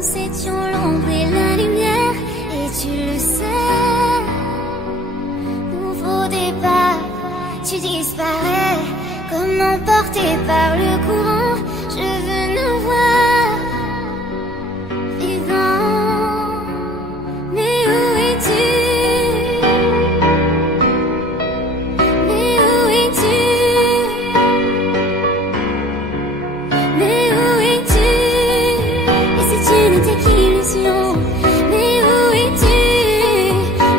Nous étions l'ombre et la lumière, et tu le sais. Nouveau départ, tu disparais, comme emporté par le courant. Je veux nous voir vivants, mais où es-tu? Mais où es-tu? Mais où es-tu? Et si tu n'étais qu'illusion? Mais où es-tu?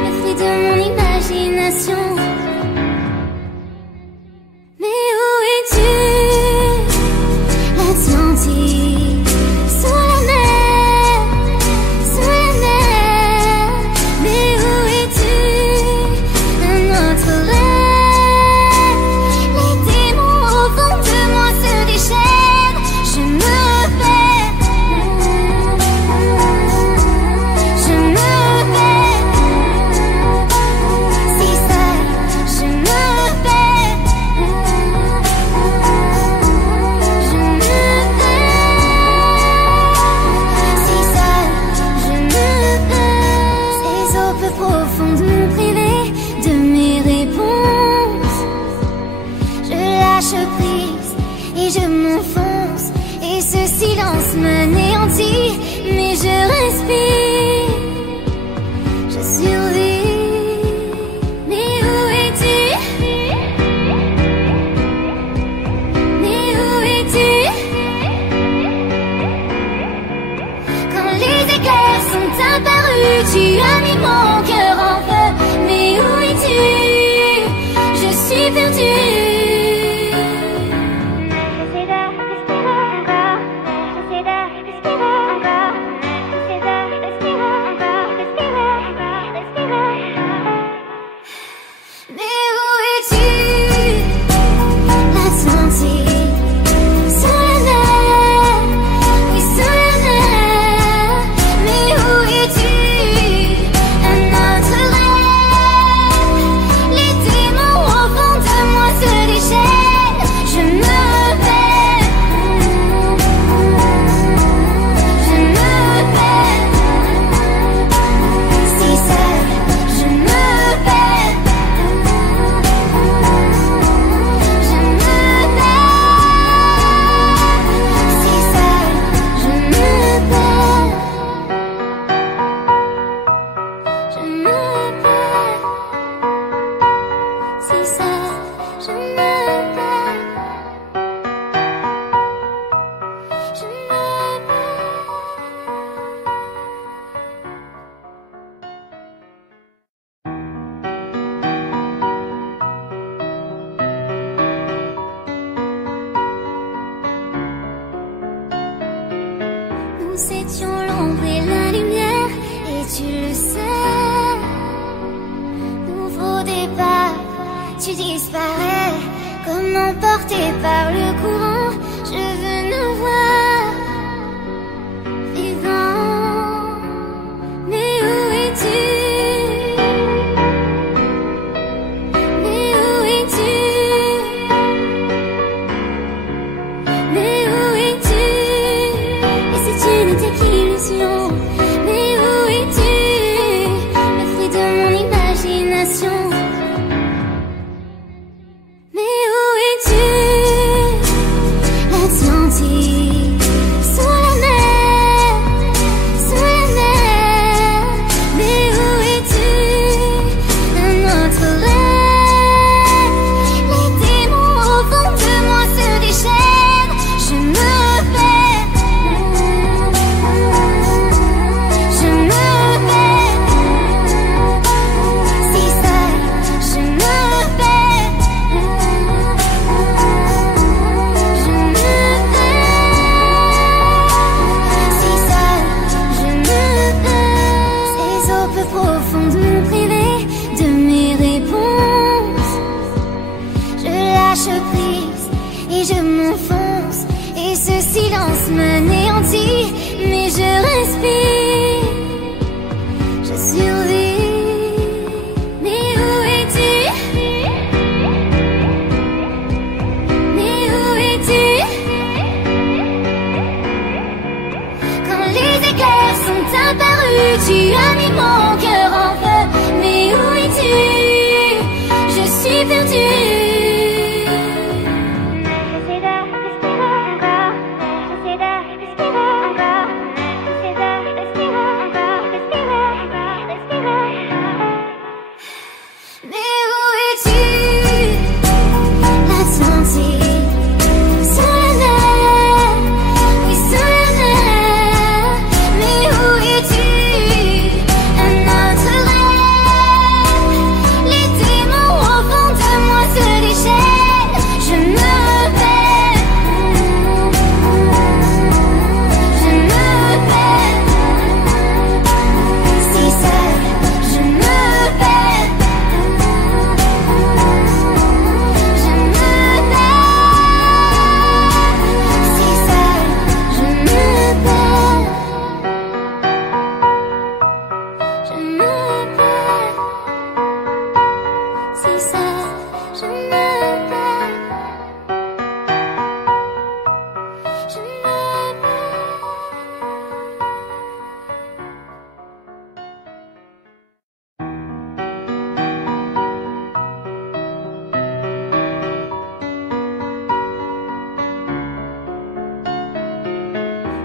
Le fruit de mon imagination. Mais où es-tu? L'Atlantique, sous la mer, sous la mer. Mais où es-tu? Un autre rêve. Les démons au fond de moi se déchaînent. Je me perds, je me perds. Si seul, je me perds, je me perds. Si seul, je me perds. Ces eaux peu profondes m'ont privé de mes réponses. Je lâche prise et je m'enfonce, et ce silence m'anéantit, mais je respire, je survis. Mais où es-tu? Mais où es-tu? Quand les éclairs sont apparus, tu as mis mon cœur en feu. Mais où es-tu? Je suis perdue. J'essaie de respirer encore, j'essaie de respirer encore, j'essaie de respirer encore, respirer encore, respirer. Mais où es-tu? L'Atlantique, sous la mer, oui sous la mer. Mais où es-tu? Un autre rêve. Les démons au fond de moi se déchaînent. Je me perds, je me perds. Si seul, je me perds, je me perds. Si seul, je me perds, je me perds. Si seul, je me perds, je me perds. Nous étions l'ombre et la lumière, et tu le sais. Nouveau départ, tu disparais, comme emporté par le courant. Je veux nous voir vivants, mais où es-tu? Mais où es-tu? Mais où es-tu? Et si tu n'étais qu'illusion? Mais où es-tu? Le fruit de mon imagination. Mais où es-tu? L'Atlantique, sous la mer, sous la mer. Mais où es-tu? Un autre rêve. Les démons au fond de moi se déchaînent. Je me perds, je me perds. Si seul,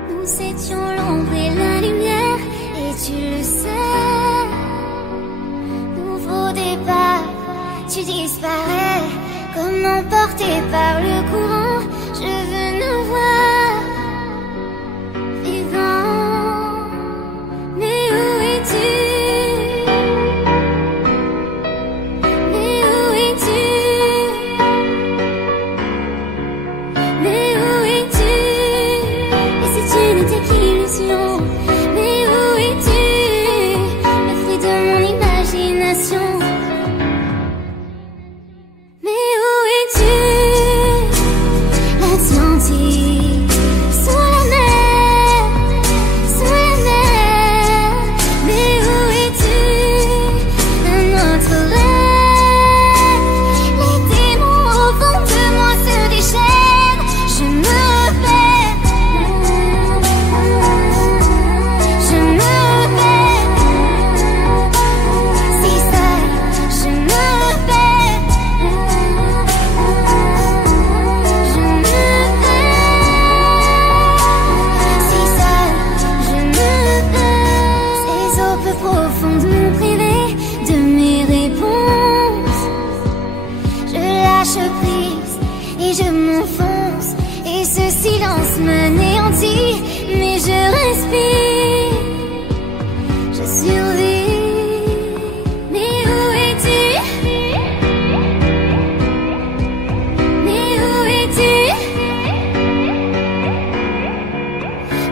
Nous étions l'ombre et la lumière, et tu le sais. Nouveau départ, tu disparais, comme emporté par le courant. Je veux nous voir vivants. Mais où es-tu? Mais où es-tu? Mais où es-tu? Et si tu n'étais qu'illusion? Mais où es-tu? Le fruit de mon imagination. Mais où es-tu? L'Atlantique, sous la mer, sous la mer. Mais où es-tu? Un autre rêve. Les démons au fond de moi se déchaînent. Je me perds, je me perds. Si seul, je me perds, je me perds. Si seul, je me perds. Ces eaux peu profondes m'ont privé de mes réponses. Je lâche prise et je m'enfonce, et ce silence m'anéantit. Mais je respire, je survis. Mais où es-tu? Mais où es-tu?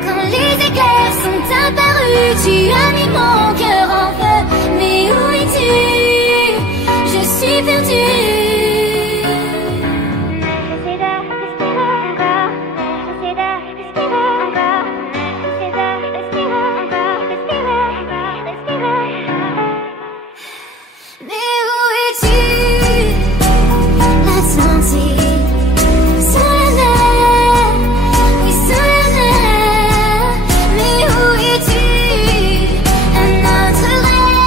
Quand les éclairs sont apparus, tu as mis mon cœur en feu. Mais où es-tu? Je suis perdue. J'essaie de respirer encore. J'essaie de respirer encore. J'essaie de respirer encore. Respirer encore. Respirer. Mais où es-tu? L'Atlantique, sous la mer, oui sous la mer. Mais où es-tu? Un autre rêve.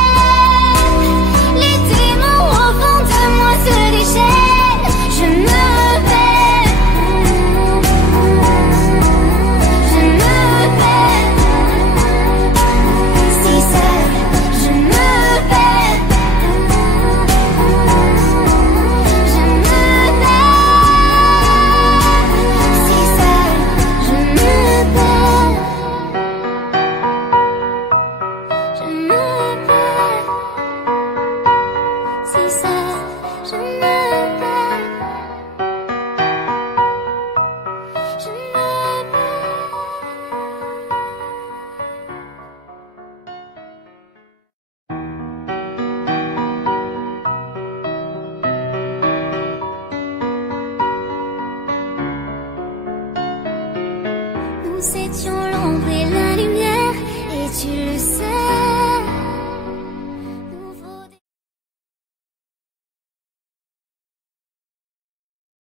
Les démons au fond de moi se déchaînent. Je me perds, je me perds. Si seul, je me perds, je me perds. Si seul, je me perds, je me perds. Si seul, je me perds, je me perds. Nous étions l'ombre et la lumière, et tu le sais.